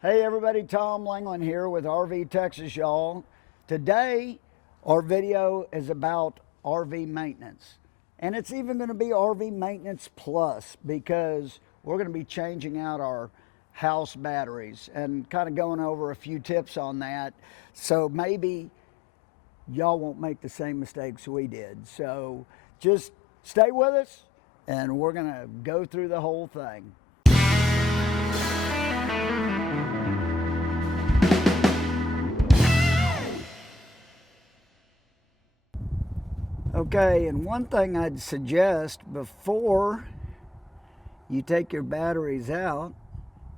Hey everybody, Tom Langland here with RV Texas, y'all. Today, our video is about RV maintenance. And it's even going to be RV Maintenance Plus because we're going to be changing out our house batteries and kind of going over a few tips on that. So maybe y'all won't make the same mistakes we did. So just stay with us and we're going to go through the whole thing. Okay, and one thing I'd suggest before you take your batteries out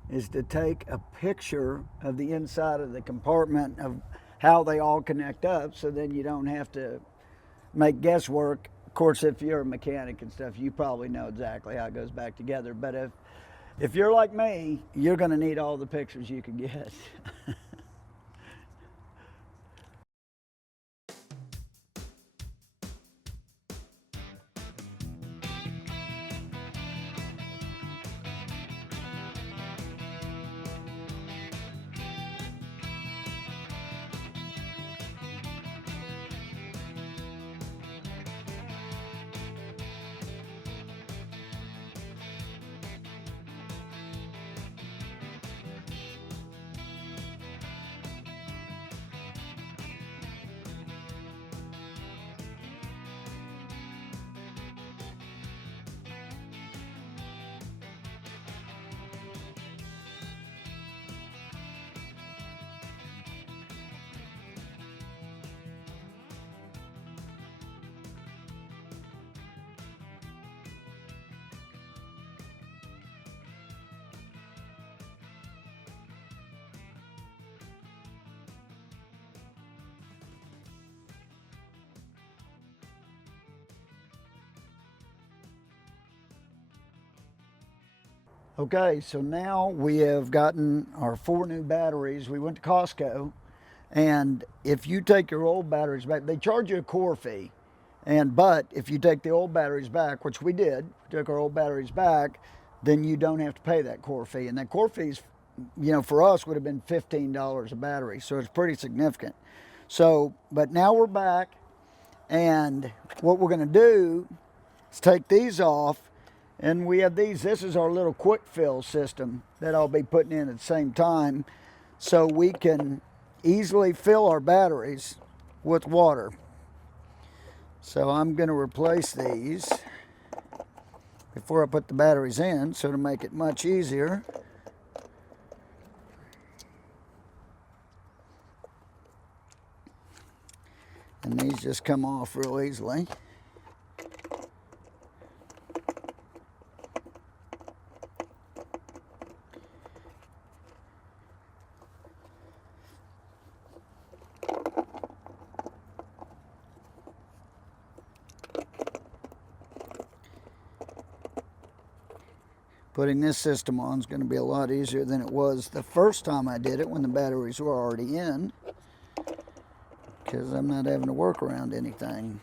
is to take a picture of the inside of the compartment of how they all connect up, so then you don't have to make guesswork. Of course, if you're a mechanic and stuff, you probably know exactly how it goes back together. But if you're like me, you're going to need all the pictures you can get. Okay, so now we have gotten our 4 new batteries. We went to Costco, and if you take your old batteries back, they charge you a core fee. But if you take the old batteries back, which we did, took our old batteries back, then you don't have to pay that core fee. And that core fee's, for us would have been $15 a battery, so it's pretty significant. So, but now we're back, and what we're going to do is take these off. And we have these. This is our little quick fill system that I'll be putting in at the same time, so we can easily fill our batteries with water. So I'm going to replace these before I put the batteries in, so to make it much easier. And these just come off real easily. Putting this system on is going to be a lot easier than it was the first time I did it when the batteries were already in, because I'm not having to work around anything.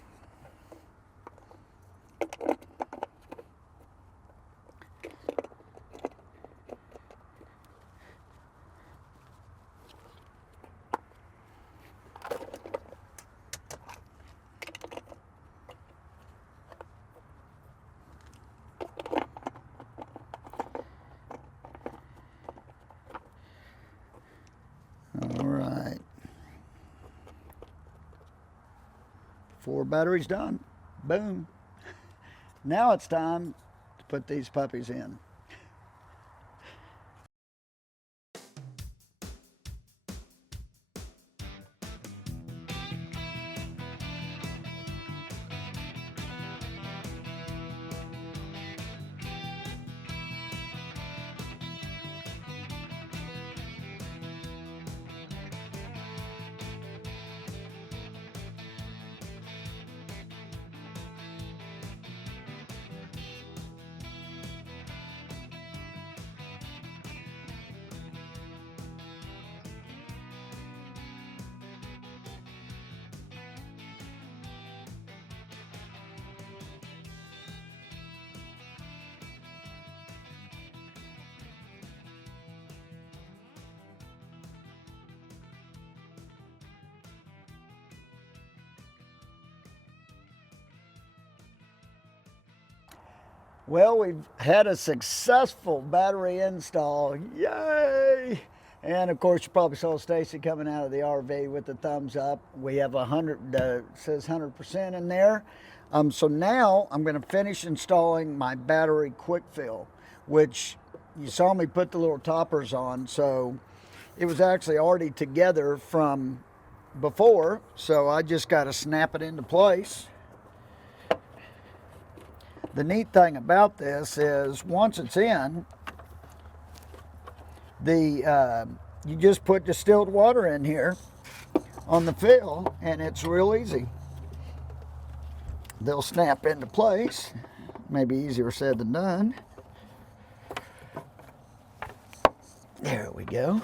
All right, 4 batteries done. Boom. Now it's time to put these puppies in. Well, we've had a successful battery install. Yay! And of course, you probably saw Stacy coming out of the RV with the thumbs up. We have 100, says 100% in there. So now I'm going to finish installing my battery quick fill, which you saw me put the little toppers on. So it was actually already together from before. So I just got to snap it into place. The neat thing about this is once it's in, you just put distilled water in here on the fill and it's real easy. They'll snap into place. Maybe easier said than done. There we go.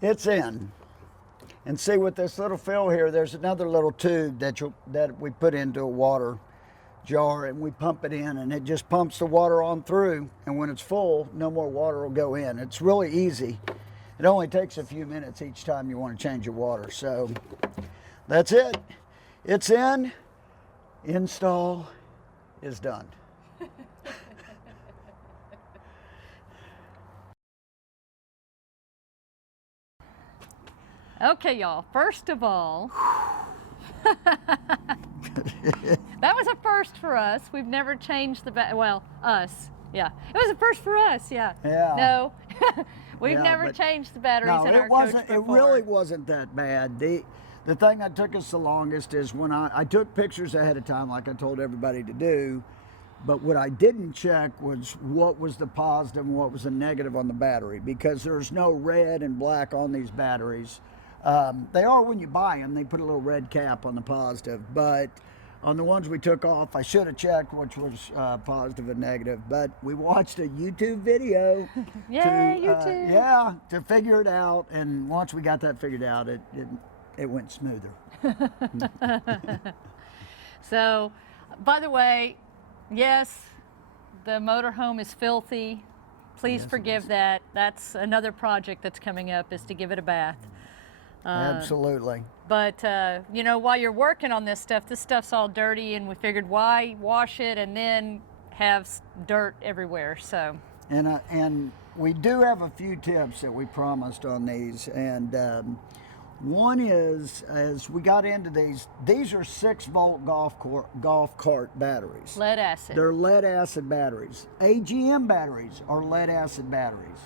It's in. And see, with this little fill here, there's another little tube that we put into a water jar, and we pump it in, and it just pumps the water on through. And when it's full, no more water will go in. It's really easy. It only takes a few minutes each time you want to change your water. So that's it. It's in. Install is done. Okay, y'all, first of all, that was a first for us. We've never changed the well, us, yeah. It was a first for us, yeah. Yeah. No, we've never changed the batteries in our coach before. It really wasn't that bad. The thing that took us the longest is when I took pictures ahead of time, like I told everybody to do, but what I didn't check was what was the positive and what was the negative on the battery, because there's no red and black on these batteries. They are when you buy them. They put a little red cap on the positive, but on the ones we took off, I should have checked which was positive and negative. But we watched a YouTube video to figure it out, and once we got that figured out, it went smoother. So, by the way, yes, the motorhome is filthy. Please forgive that. That's another project that's coming up, is to give it a bath. Absolutely. But, you know, while you're working on this stuff's all dirty, and we figured why wash it and then have dirt everywhere, so. And we do have a few tips that we promised on these, and one is, as we got into these are 6-volt golf cart batteries. Lead acid. They're lead acid batteries. AGM batteries are lead acid batteries.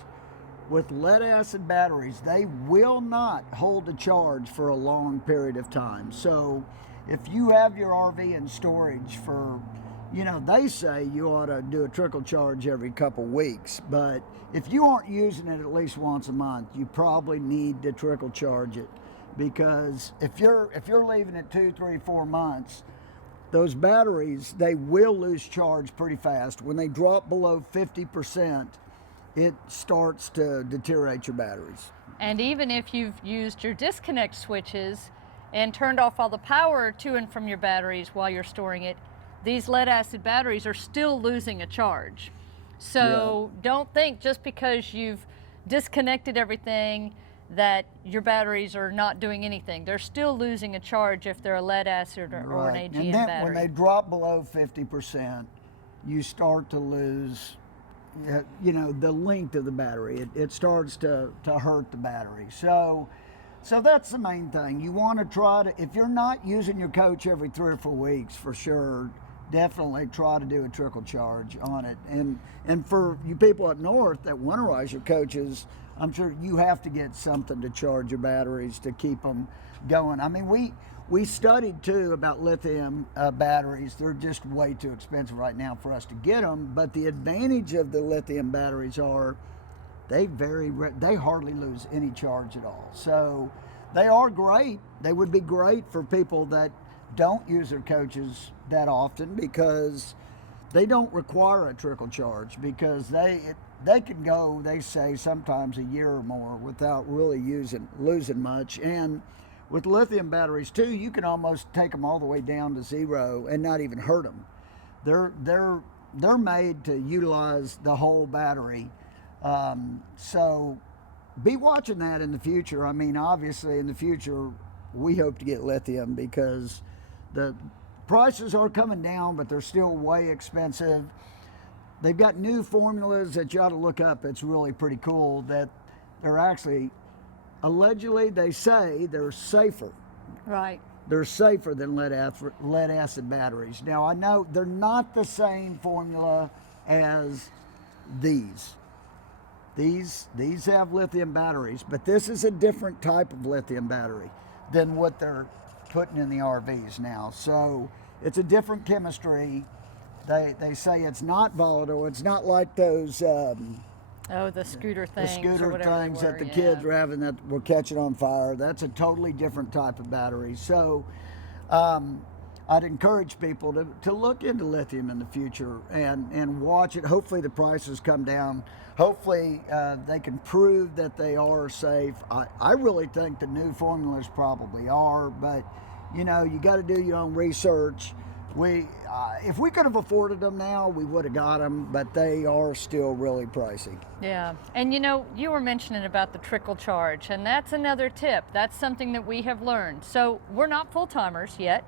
With lead acid batteries, they will not hold a charge for a long period of time. So if you have your RV in storage for, you know, they say you ought to do a trickle charge every couple weeks, but if you aren't using it at least once a month, you probably need to trickle charge it, because if you're leaving it 2, 3, 4 months, those batteries, they will lose charge pretty fast. When they drop below 50%, it starts to deteriorate your batteries. And even if you've used your disconnect switches and turned off all the power to and from your batteries while you're storing it, these lead acid batteries are still losing a charge. So don't think just because you've disconnected everything that your batteries are not doing anything. They're still losing a charge if they're a lead acid or an AGM and then battery. When they drop below 50%, you start to lose, you know, the length of the battery. It starts to hurt the battery. So that's the main thing. You want to try to, if you're not using your coach every 3 or 4 weeks, for sure, definitely try to do a trickle charge on it. And for you people up north that winterize your coaches, I'm sure you have to get something to charge your batteries to keep them going. I mean, we studied too about lithium batteries. They're just way too expensive right now for us to get them. But the advantage of the lithium batteries are they hardly lose any charge at all. So they are great. They would be great for people that don't use their coaches that often, because they don't require a trickle charge, because they can go, they say, sometimes a year or more without really losing much. And with lithium batteries too, you can almost take them all the way down to 0 and not even hurt them. They're made to utilize the whole battery. So be watching that in the future. I mean, obviously in the future, we hope to get lithium because the prices are coming down, but they're still way expensive. They've got new formulas that you ought to look up. It's really pretty cool that they're actually, allegedly, they say they're safer. Right. They're safer than lead acid batteries. Now, I know they're not the same formula as these. These have lithium batteries, but this is a different type of lithium battery than what they're putting in the RVs now. So it's a different chemistry. They say it's not volatile. It's not like those the scooter things. The scooter or whatever things they were, that the yeah. kids were having that were catching on fire. That's a totally different type of battery. So I'd encourage people to look into lithium in the future and watch it. Hopefully the prices come down. Hopefully they can prove that they are safe. I really think the new formulas probably are, but you know, you got to do your own research. If we could have afforded them now, we would have got them, but they are still really pricey. Yeah, and you know, you were mentioning about the trickle charge, and that's another tip. That's something that we have learned. So we're not full-timers yet.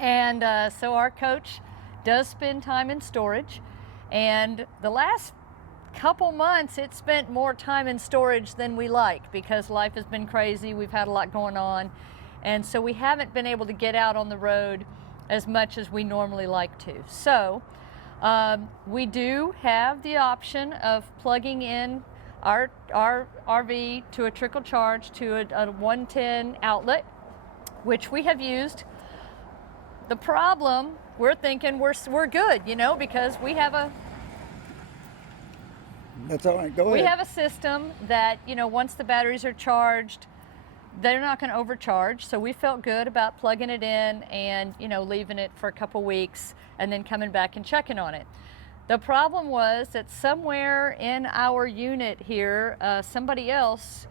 And so our coach does spend time in storage, and the last couple months it spent more time in storage than we like because life has been crazy. We've had a lot going on, and so we haven't been able to get out on the road as much as we normally like to. So we do have the option of plugging in our RV to a trickle charge to a 110 outlet, which we have used. The problem, we're thinking we're good, you know, because we have a That's all right. Go ahead. we have a system that, you know, once the batteries are charged, they're not going to overcharge. So we felt good about plugging it in and, you know, leaving it for a couple weeks and then coming back and checking on it. The problem was that somewhere in our unit here, somebody else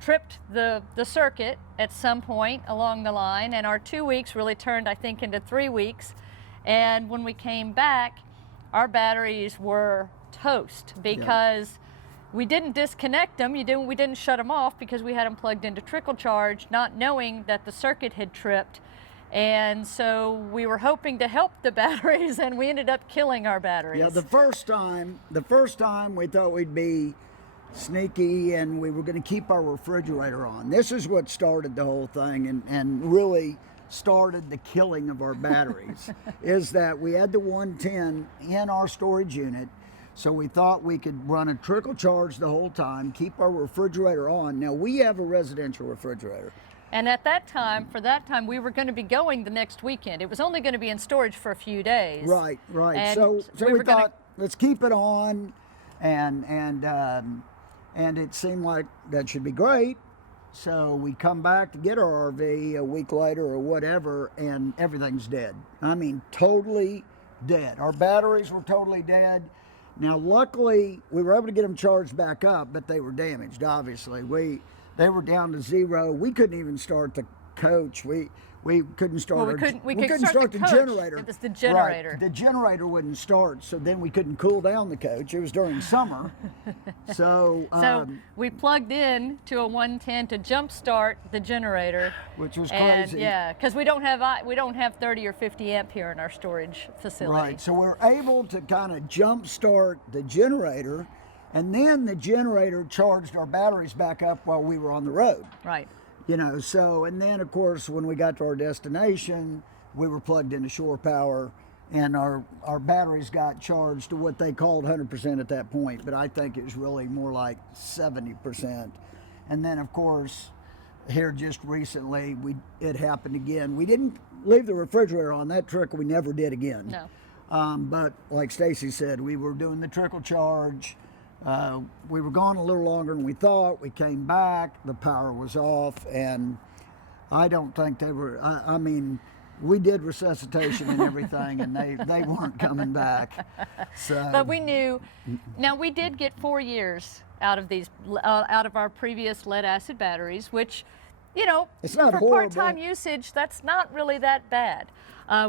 tripped the circuit at some point along the line, and our 2 weeks really turned, I think, into 3 weeks. And when we came back, our batteries were toast because we didn't disconnect them. We didn't shut them off because we had them plugged into Trickle Charge, not knowing that the circuit had tripped. And so we were hoping to help the batteries, and we ended up killing our batteries. Yeah, the first time we thought we'd be sneaky and we were going to keep our refrigerator on. This is what started the whole thing and really started the killing of our batteries, is that we had the 110 in our storage unit. So we thought we could run a trickle charge the whole time, keep our refrigerator on. Now we have a residential refrigerator. And at that time, we were going to be going the next weekend. It was only going to be in storage for a few days. Right. And So we thought, let's keep it on, and it seemed like that should be great. So we come back to get our RV a week later or whatever, and everything's dead. I mean, totally dead. Our batteries were totally dead. Now, luckily, we were able to get them charged back up, but they were damaged, obviously. They were down to zero. We couldn't even start the coach. We couldn't start. Well, we couldn't start the coach. generator. It was the generator. Right. The generator wouldn't start, so then we couldn't cool down the coach. It was during summer, so we plugged in to a 110 to jumpstart the generator, which was and crazy. yeah, because we don't have 30 or 50 amp here in our storage facility. Right. So we're able to kind of jumpstart the generator, and then the generator charged our batteries back up while we were on the road. Right. You know, so, and then of course when we got to our destination, we were plugged into shore power, and our batteries got charged to what they called 100% at that point, but I think it was really more like 70%. And then of course, here just recently, it happened again. We didn't leave the refrigerator on. That trick we never did again. No. But like Stacy said, we were doing the trickle charge. We were gone a little longer than we thought. We came back, the power was off, and I don't think they were, I mean, we did resuscitation and everything, and they weren't coming back. So. But we knew. Now we did get 4 years out of our previous lead acid batteries, which, you know, it's not for horrible. part-time usage, that's not really that bad.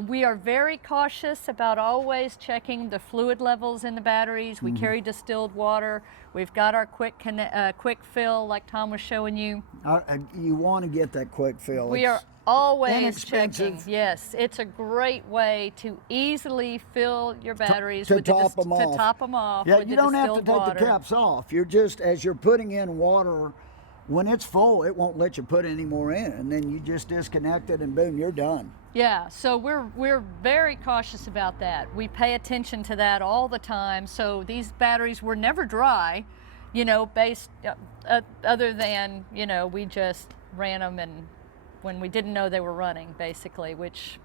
We are very cautious about always checking the fluid levels in the batteries. We carry distilled water. We've got our quick fill, like Tom was showing you. You want to get that quick fill. We It's are always inexpensive. checking. Yes, it's a great way to easily fill your batteries to with top them off. to top them off. Yeah, with you the don't have to distilled take water. the caps off. You're just, as you're putting in water, when it's full, it won't let you put any more in, and then you just disconnect it, and boom, you're done. Yeah, so we're very cautious about that. We pay attention to that all the time. So these batteries were never dry, you know, based other than, you know, we just ran them and when we didn't know they were running, basically, which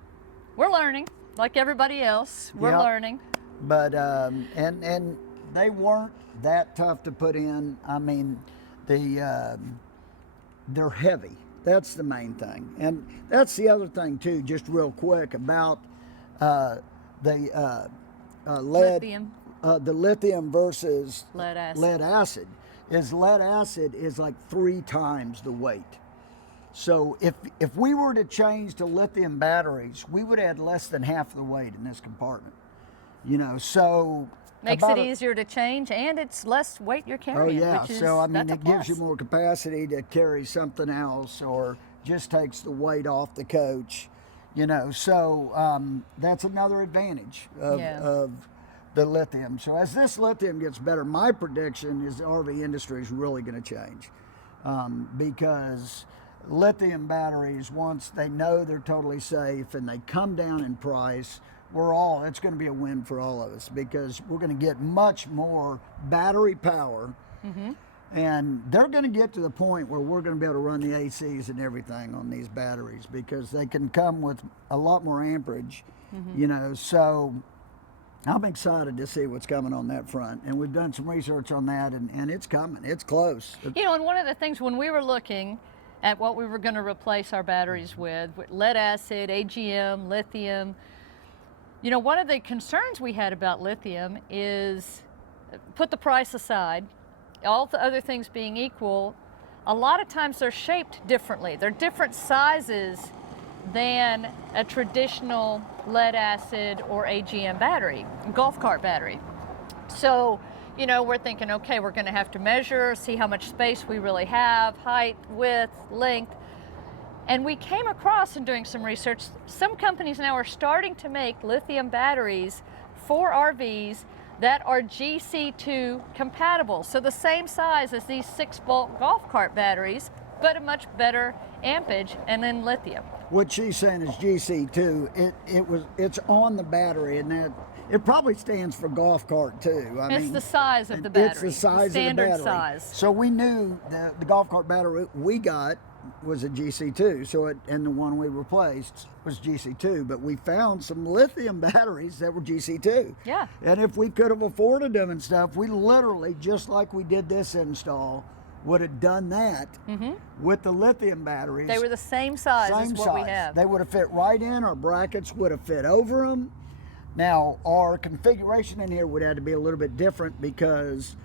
we're learning, like everybody else. We're Yeah. learning. But and they weren't that tough to put in. I mean, they're heavy. That's the main thing, and that's the other thing too. Just real quick about the lead, Lithium. the lithium versus Lead acid. lead acid is like 3 times the weight. So if we were to change to lithium batteries, we would add less than half the weight in this compartment. You know, so Makes it easier to change, and it's less weight you're Oh carrying. yeah, which is, so I mean that's a it gives you plus. more capacity to carry something else, or just takes the weight off the coach. You know, so that's another advantage of, Yeah. of the lithium. So as this lithium gets better, my prediction is the RV industry is really going to change because lithium batteries, once they know they're totally safe and they come down in price, it's going to be a win for all of us because we're going to get much more battery power. And they're going to get to the point where we're going to be able to run the ACs and everything on these batteries because they can come with a lot more amperage, you know. So I'm excited to see what's coming on that front. And we've done some research on that, and it's coming. It's close. You know, and one of the things when we were looking at what we were going to replace our batteries with lead acid, AGM, lithium, you know, one of the concerns we had about lithium is, put the price aside, all the other things being equal, a lot of times they're shaped differently. They're different sizes than a traditional lead acid or AGM battery, golf cart battery. So, you know, we're thinking, okay, we're going to have to measure, see how much space we really have, height, width, length. And we came across in doing some research, some companies now are starting to make lithium batteries for RVs that are GC2 compatible. So the same size as these 6-volt golf cart batteries, but a much better ampage and then lithium. What she's saying is GC2. It's on the battery, and that it probably stands for golf cart too. I It's mean, the size of the battery. It's the size standard of the battery. size. So we knew the golf cart battery we got was a GC2. So and the one we replaced was GC2. But we found some lithium batteries that were GC2. Yeah. And if we could have afforded them and stuff, we literally, just like we did this install, would have done that with the lithium batteries. They were the same size as what we have. They would have fit right in. Our brackets would have fit over them. Now, our configuration in here would have to be a little bit different because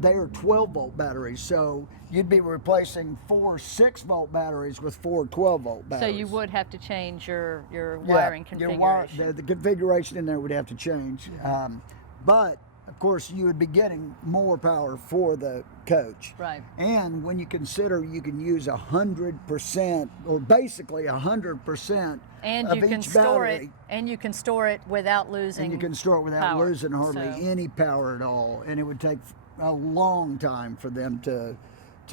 they are 12-volt batteries. So you'd be replacing 4 6-volt batteries with 4 12-volt batteries. So you would have to change your wiring configuration. The configuration in there would have to change. But of course, you would be getting more power for the coach. Right. And when you consider you can use 100%, or basically 100% And of you can each store battery, it, and you can store it without losing. and you can store it without power. losing hardly So- any power at all. And it would take a long time for them to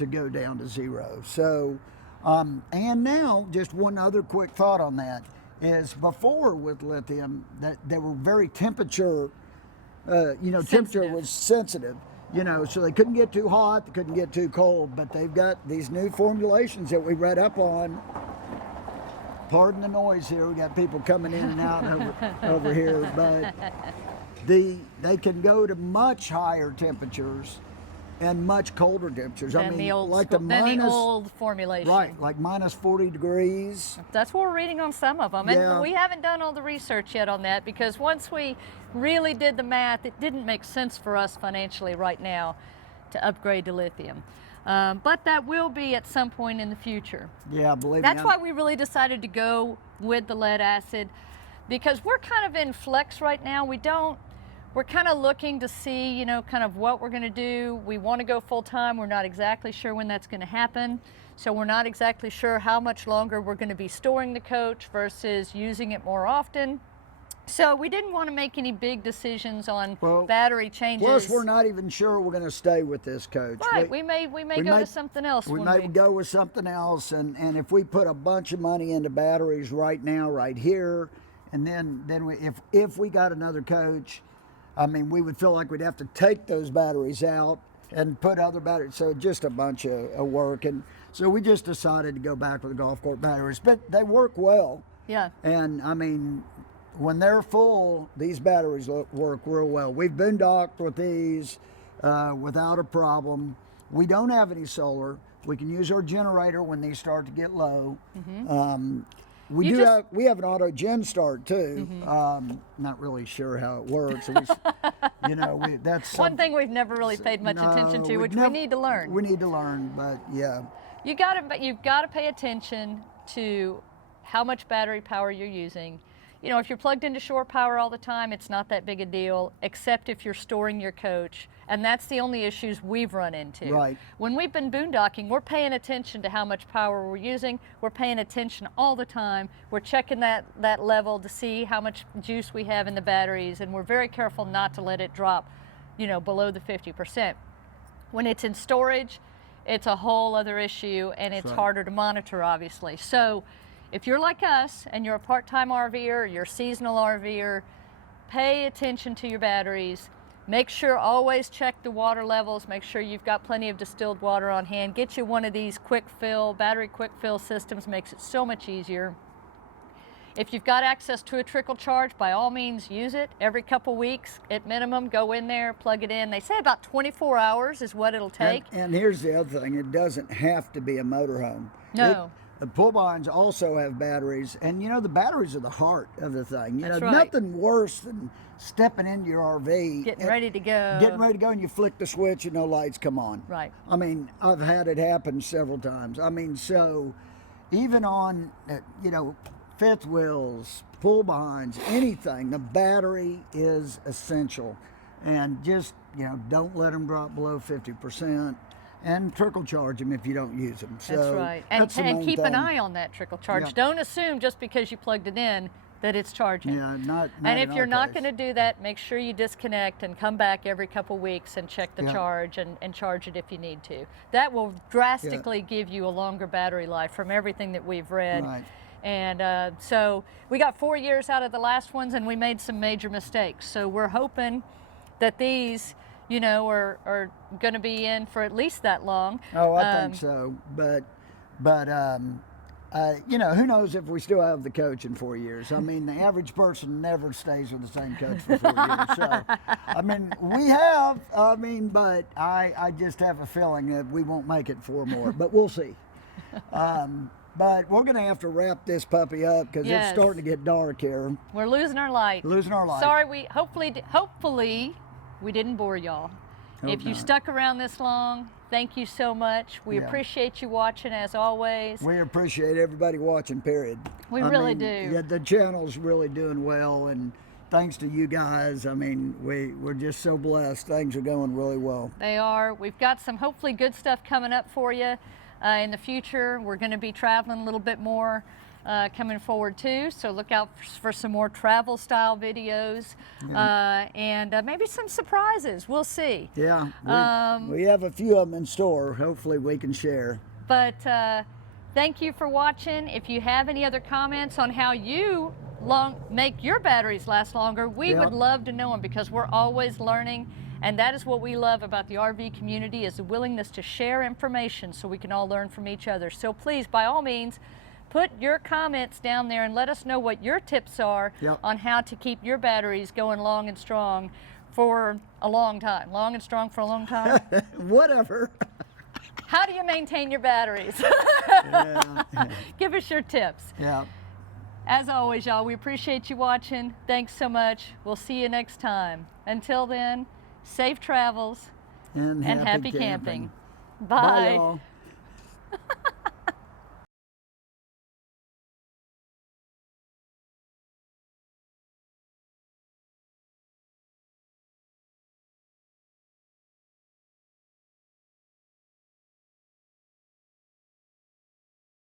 go down to zero. So, and now just one other quick thought on that is before with lithium that they were very temperature. Temperature Sensitive. was sensitive, so they couldn't get too hot, they couldn't get too cold, but they've got these new formulations that we read up on. Pardon the noise here, we got people coming in and out over here, but they can go to much higher temperatures and much colder temperatures. Than the old formulation. Right, like minus 40 degrees. That's what we're reading on some of them. Yeah. And we haven't done all the research yet on that because once we really did the math, it didn't make sense for us financially right now to upgrade to lithium. But that will be at some point in the future. Yeah, believe me. That's why we really decided to go with the lead acid. because we're kind of in flex right now. We're kind of looking to see, you know, kind of what we're going to do. We want to go full time. We're not exactly sure when that's going to happen. So we're not exactly sure how much longer we're going to be storing the coach versus using it more often. So we didn't want to make any big decisions on battery changes. Plus, we're not even sure we're going to stay with this coach. Right, we may go to something else. We may go with something else, and if we put a bunch of money into batteries right now, right here, and then if we got another coach, I mean, we would feel like we'd have to take those batteries out and put other batteries. So just a bunch of work, and so we just decided to go back with the golf court batteries. But they work well. Yeah. And I mean, when they're full, these batteries work real well. We've boondocked with these without a problem. We don't have any solar. We can use our generator when these start to get low. Mm-hmm. We have an auto gen start too. Mm-hmm. Not really sure how it works. That's one thing we've never really paid much attention to, which we need to learn. We need to learn, but yeah. You've got to pay attention to how much battery power you're using. You know, if you're plugged into shore power all the time, it's not that big a deal, except if you're storing your coach. And that's the only issues we've run into. Right. When we've been boondocking, we're paying attention to how much power we're using. We're paying attention all the time. We're checking that level to see how much juice we have in the batteries, and we're very careful not to let it drop, you know, below the 50%. When it's in storage, it's a whole other issue, and it's harder to monitor, obviously. So if you're like us and you're a part-time RVer or you're a seasonal RVer, pay attention to your batteries. Make sure, always check the water levels. Make sure you've got plenty of distilled water on hand. Get you one of these battery quick fill systems. Makes it so much easier. If you've got access to a Trickle Charge, by all means use it. Every couple weeks at minimum, go in there, plug it in. They say about 24 hours is what it'll take. And here's the other thing, it doesn't have to be a motorhome. No. The pull behinds also have batteries, and you know, the batteries are the heart of the thing. You That's know, right. Nothing worse than stepping into your RV, Getting ready to go, and you flick the switch and no lights come on. Right. I mean, I've had it happen several times. I mean, so even on fifth wheels, pull behinds, anything, the battery is essential, and just don't let them drop below 50%. And trickle charge them if you don't use them. So that's right. And keep an eye on that trickle charge. Yeah. Don't assume just because you plugged it in that it's charging. Yeah, not and if you're not going to do that, make sure you disconnect and come back every couple weeks and check the charge and charge it if you need to. That will drastically give you a longer battery life from everything that we've read. Right. And so we got 4 years out of the last ones, and we made some major mistakes. So we're hoping that these are going to be in for at least that long. Oh, I think so. But who knows if we still have the coach in 4 years? I mean, the average person never stays with the same coach for 4 years. So, I mean, we have. But I just have a feeling that we won't make it 4 more. But we'll see. But we're going to have to wrap this puppy up because it's starting to get dark here. We're losing our light. Sorry, we hopefully we didn't bore y'all. If you stuck around this long, thank you so much. We appreciate you watching as always. We appreciate everybody watching, period. We really do. Yeah, the channel's really doing well, and thanks to you guys, I mean, we're just so blessed. Things are going really well. They are. We've got some hopefully good stuff coming up for you in the future. We're going to be traveling a little bit more coming forward too, so look out for some more travel style videos and maybe some surprises. We'll see. Yeah, we have a few of them in store. Hopefully we can share. But thank you for watching. If you have any other comments on how you make your batteries last longer, we would love to know them, because we're always learning. And that is what we love about the RV community, is the willingness to share information so we can all learn from each other. So please, by all means, put your comments down there and let us know what your tips are on how to keep your batteries going long and strong for a long time. Long and strong for a long time? Whatever. How do you maintain your batteries? Give us your tips. Yeah. As always, y'all, we appreciate you watching. Thanks so much. We'll see you next time. Until then, safe travels and happy camping. Bye. Bye, y'all.